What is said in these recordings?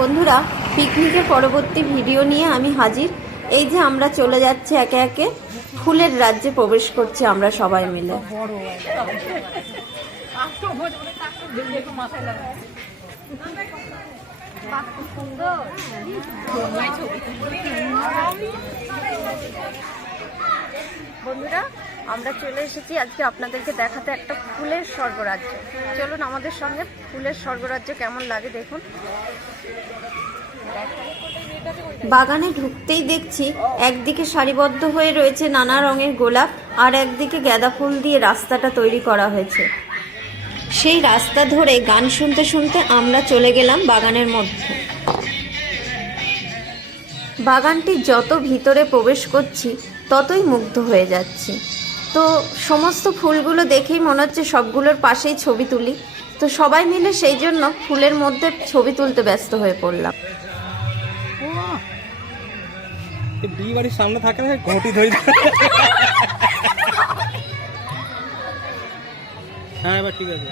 বন্ধুরা, পিকনিকের পরবর্তী ভিডিও নিয়ে আমি হাজির। এই যে আমরা চলে যাচ্ছি একে একে ফুলের রাজ্যে প্রবেশ করছি আমরা সবাই মিলে। বন্ধুরা, আমরা চলে এসেছি আজকে আপনাদেরকে দেখাতে একটা ফুলের স্বর্গরাজ্য। চলুন আমাদের সঙ্গে ফুলের স্বর্গরাজ্য কেমন লাগে দেখুন। বাগানে ঢুকতেই দেখছি একদিকে সারিবদ্ধ হয়ে রয়েছে নানা রঙের গোলাপ, আর একদিকে গাঁদা ফুল দিয়ে রাস্তাটা তৈরি করা হয়েছে। সেই রাস্তা ধরে গান শুনতে শুনতে আমরা চলে গেলাম বাগানের মধ্যে। বাগানটি যত ভিতরে প্রবেশ করছি ততই মুগ্ধ হয়ে যাচ্ছি। তো সমস্ত ফুলগুলো দেখেই মনে হচ্ছে সবগুলোর পাশেই ছবি তুলি। তো সবাই মিলে সেই জন্য ফুলের মধ্যে ছবি তুলতে ব্যস্ত হয়ে পড়লাম। বিয়ে বাড়ির সামনে থাকে না, ঘটি ধরে। হ্যাঁ, এবার ঠিক আছে।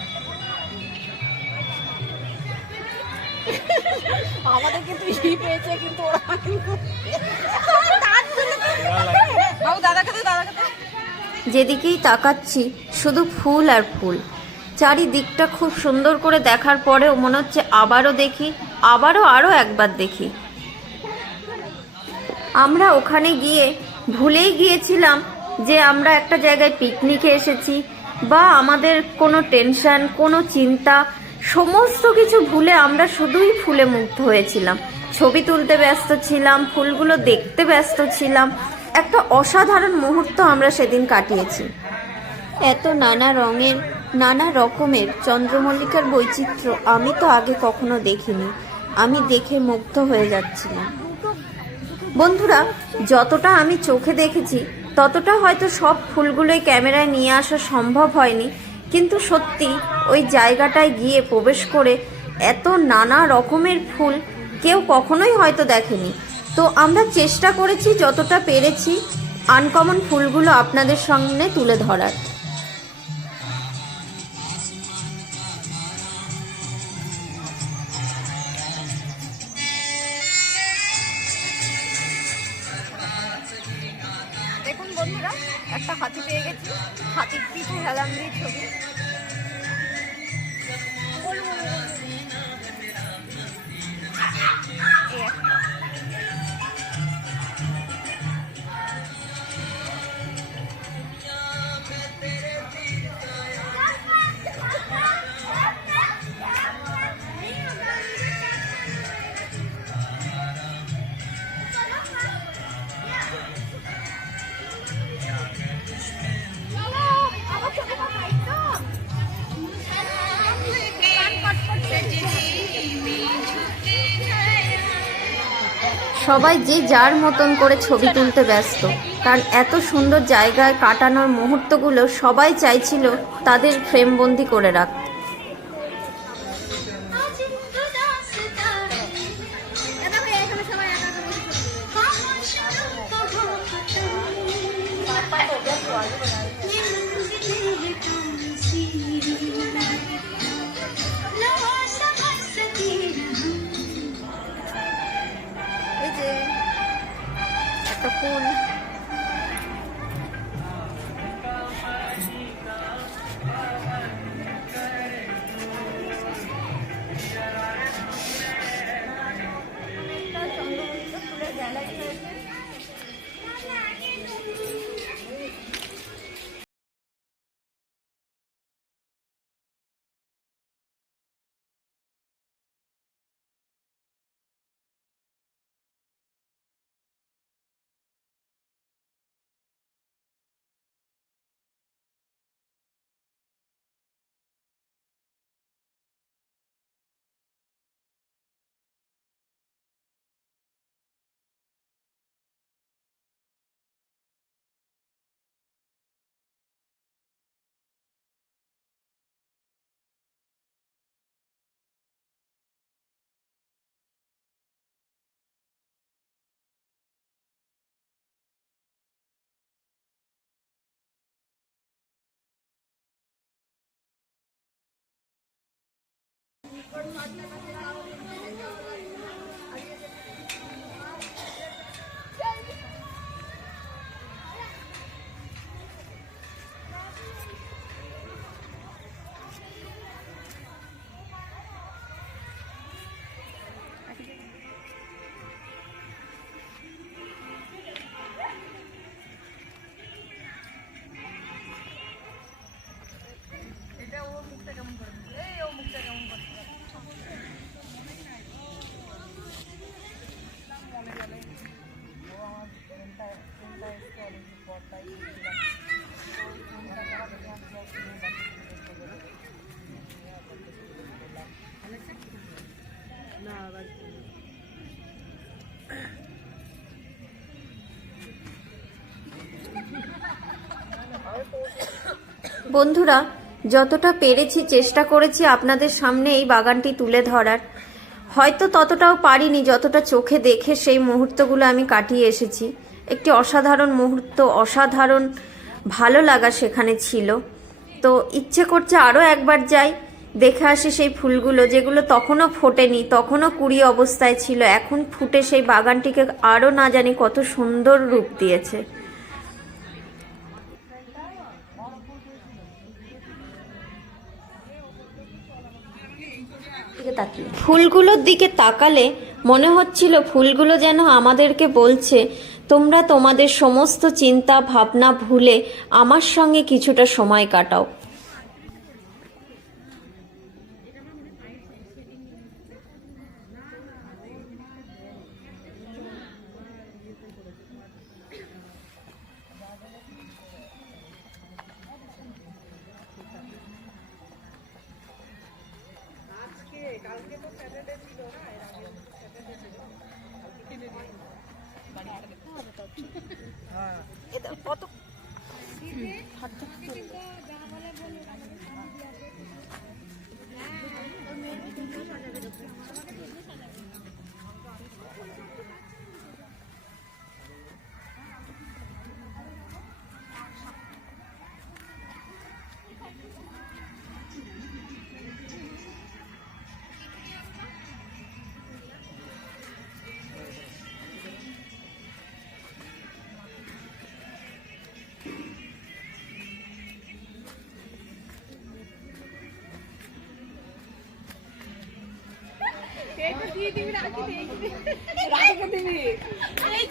আমাদের কিন্তু পেয়েছে, কিন্তু ওরা যেদিকেই তাকাচ্ছি শুধু ফুল আর ফুল। চারিদিকটা খুব সুন্দর করে দেখার পরেও মনে হচ্ছে আবারও দেখি, আরও একবার দেখি। আমরা ওখানে গিয়ে ভুলেই গিয়েছিলাম যে আমরা একটা জায়গায় পিকনিকে এসেছি, বা আমাদের কোনো টেনশন, কোনো চিন্তা, সমস্ত কিছু ভুলে আমরা শুধুই ফুলে মুগ্ধ হয়েছিলাম। ছবি তুলতে ব্যস্ত ছিলাম, ফুলগুলো দেখতে ব্যস্ত ছিলাম। একটা অসাধারণ মুহূর্ত আমরা সেদিন কাটিয়েছি। এত নানা রঙের, নানা রকমের চন্দ্রমল্লিকার বৈচিত্র্য আমি তো আগে কখনো দেখিনি। আমি দেখে মুগ্ধ হয়ে যাচ্ছিলাম। বন্ধুরা, যতটা আমি চোখে দেখেছি ততটা হয়তো সব ফুলগুলোই ক্যামেরায় নিয়ে আসা সম্ভব হয়নি, কিন্তু সত্যি ওই জায়গাটায় গিয়ে প্রবেশ করে এত নানা রকমের ফুল কেউ কখনোই হয়তো দেখেনি। তো আমরা চেষ্টা করেছি যতটা পেরেছি আনকমন ফুলগুলো আপনাদের সামনে তুলে ধরার। দেখুন বন্ধুরা, একটা হাতি পেয়ে গেছি। হাতির পিঠে হেলাম দিয়ে ছবি। সবাই যে যার মতন করে ছবি তুলতে ব্যস্ত, কারণ এত সুন্দর জায়গায় কাটানোর মুহূর্তগুলো সবাই চাইছিল তাদের ফ্রেমবন্দি করে রাখতে। এই যে একটা ফুল। বন্ধুরা, যতটা পেরেছি চেষ্টা করেছি আপনাদের সামনে এই বাগানটি তুলে ধরার। হয়তো ততটাও পারিনি যতটা চোখে দেখে সেই মুহূর্তগুলো আমি কাটিয়ে এসেছি। একটি অসাধারণ মুহূর্ত, অসাধারণ ভালো লাগা সেখানে ছিল। তো ইচ্ছে করছে আরও একবার যাই, দেখে আসি সেই ফুলগুলো যেগুলো তখনও ফোটেনি, তখনও কুড়ি অবস্থায় ছিল, এখন ফুটে সেই বাগানটিকে আরও না জানি কত সুন্দর রূপ দিয়েছে। ফুলগুলোর দিকে তাকালে মনে হচ্ছিল ফুলগুলো যেন আমাদেরকে বলছে, তোমরা তোমাদের সমস্ত চিন্তা ভাবনা ভুলে আমার সঙ্গে কিছুটা সময় কাটাও।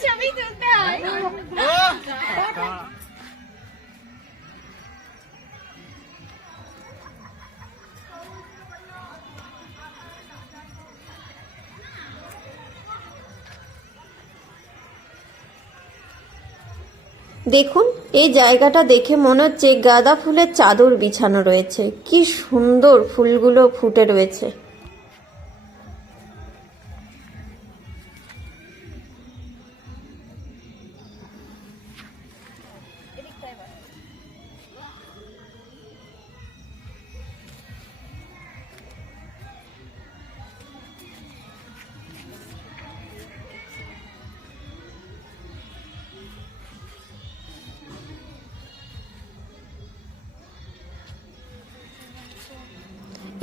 ছবি তুলতে হয়। দেখুন, এই জায়গাটা দেখে মনে হচ্ছে গাঁদা ফুলের চাদর বিছানো রয়েছে। কি সুন্দর ফুলগুলো ফুটে রয়েছে।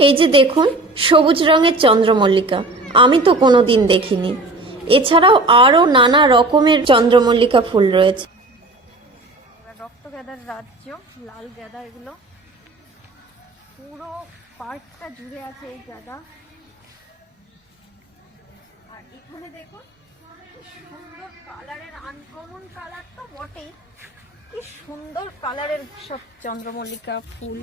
এই যে দেখুন, সবুজ রঙের চন্দ্রমল্লিকা, আমি তো কোনোদিন দেখিনি। এছাড়াও আরও নানা রকমের চন্দ্রমল্লিকা ফুল রয়েছে। রক্ত গাঁদার রাজ্য, লাল গাঁদা, এগুলো পুরো পার্কটা জুড়ে আছে এই গাঁদা। আর এখানে দেখুন সুন্দর কালারের, আনকমন কালার তো বটেই, কি সুন্দর কালারের সব চন্দ্রমল্লিকা ফুল।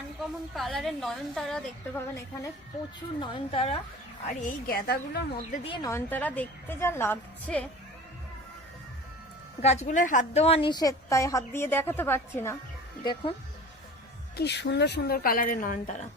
আনকমন কালারের নয়নতারা দেখতে পাবেন এখানে, প্রচুর নয়নতারা। আর এই গাঁদাগুলোর মধ্যে দিয়ে নয়নতারা দেখতে যা লাগছে, গাছগুলোয় হাত দেওয়া নিষেধ, তাই হাত দিয়ে দেখাতে পারছি না। দেখুন কি সুন্দর সুন্দর কালারের নয়নতারা।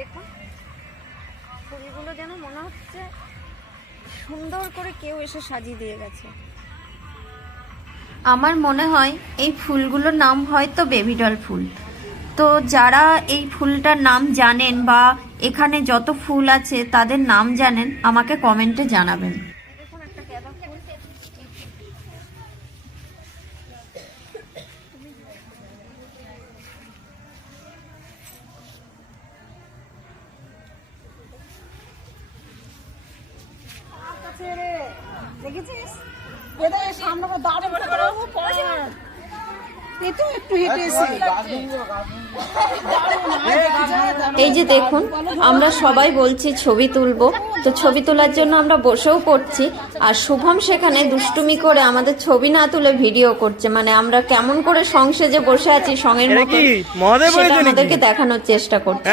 দেখুন ফুলগুলো যেন মনে হচ্ছে সুন্দর করে কেউ এসে সাজিয়ে দিয়ে গেছে। আমার মনে হয় এই ফুলগুলোর নাম হয়তো বেবি ডল ফুল। তো যারা এই ফুলটার নাম জানেন বা এখানে যত ফুল আছে তাদের নাম জানেন, আমাকে কমেন্টে জানাবেন। দেখুন একটা গাঁদা ফুল, দেখেছিস এদের সামনে দাঁড়ে একটু হেঁটে এসে এই যে দেখুন, আমরা সবাই বলছি ছবি তুলবো, তো ছবি তোলার জন্য আমরা বসেও পড়ছি। আর শুভম সেখানে দুষ্টুমি করে আমাদের ছবি না তুলে ভিডিও করছে, মানে আমরা কেমন করে সংসেজে বসে আছি সঙ্গের মতো, সেটা আমাদেরকে দেখানোর চেষ্টা করছে।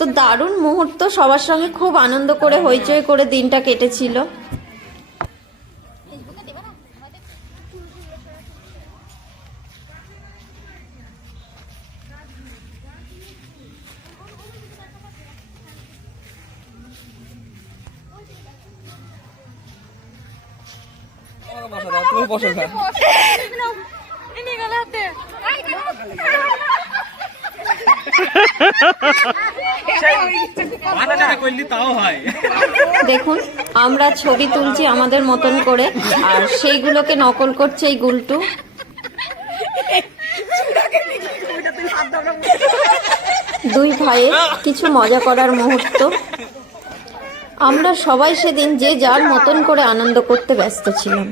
তো দারুণ মুহূর্ত, সবার সঙ্গে খুব আনন্দ করে হইচই করে দিনটা কেটেছিল। তুমি বসো না। তাও হয়। দেখুন, আমরা ছবি তুলছি আমাদের মতন করে, আর সেইগুলোকে নকল করছে এই গুলটু। দুই ভাইয়ের কিছু মজা করার মুহূর্ত। আমরা সবাই সেদিন যে যার মতন করে আনন্দ করতে ব্যস্ত ছিলাম।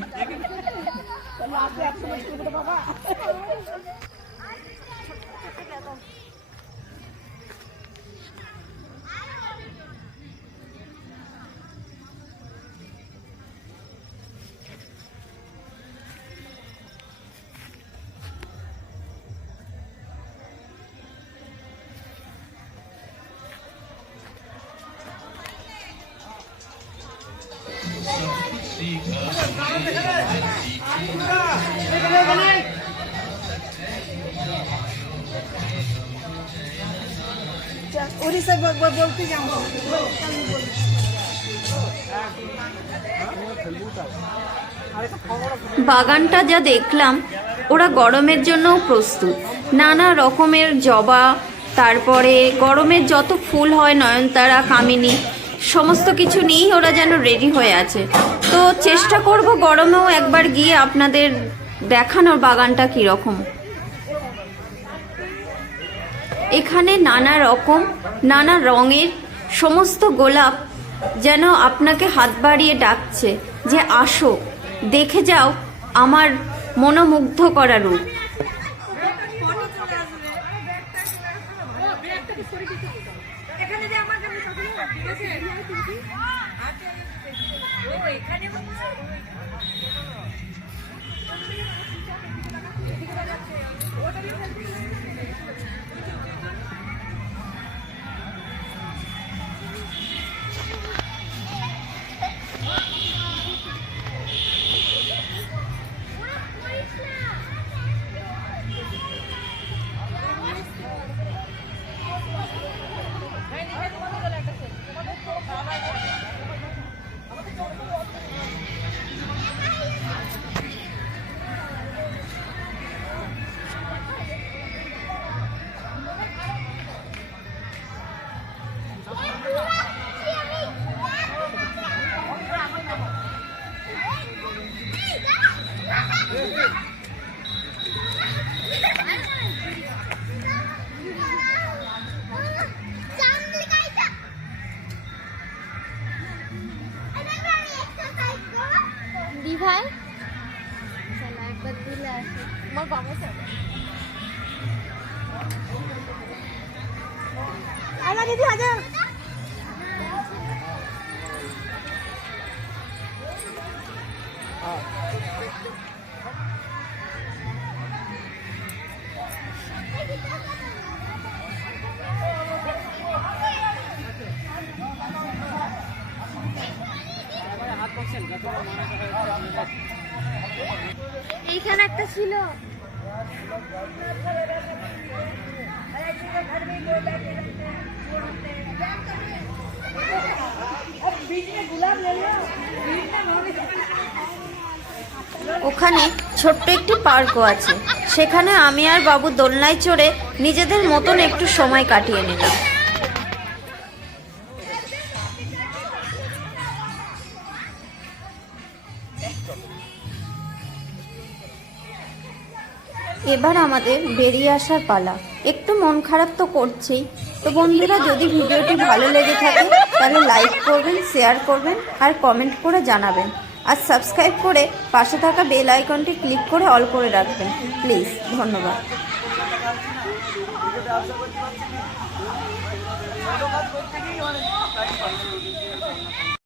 उड़ीसा बोलते जाओ। বাগানটা যা দেখলাম, ওরা গরমের জন্যও প্রস্তুত। নানা রকমের জবা, তারপরে গরমের যত ফুল হয়, নয়নতারা, কামিনী, সমস্ত কিছু নিয়েই ওরা যেন রেডি হয়ে আছে। তো চেষ্টা করব গরমেও একবার গিয়ে আপনাদের দেখানোর বাগানটা কীরকম। এখানে নানা রকম, নানা রঙের সমস্ত গোলাপ যেন আপনাকে হাত বাড়িয়ে ডাকছে যে আসো, দেখে যাও আমার মনোমুগ্ধ করা রূপ। ভাই চলো একবার তুলে আসি। আমার বাবা চলো আলা দিদি আজা এইখানে একটা ছিল। ওখানে ছোট্ট একটি পার্কও আছে, সেখানে আমি আর বাবু দোলনায় চড়ে নিজেদের মতন একটু সময় কাটিয়ে নিলাম। এবার আমাদের বেরিয়ে আসার পালা। একটু মন খারাপ তো করছেই। তো বন্ধুরা, যদি ভিডিওটি ভালো লেগে থাকে তাহলে লাইক করবেন, শেয়ার করবেন আর কমেন্ট করে জানাবেন। আর সাবস্ক্রাইব করে পাশে থাকা বেল আইকনটি ক্লিক করে অল করে রাখবেন প্লিজ। ধন্যবাদ।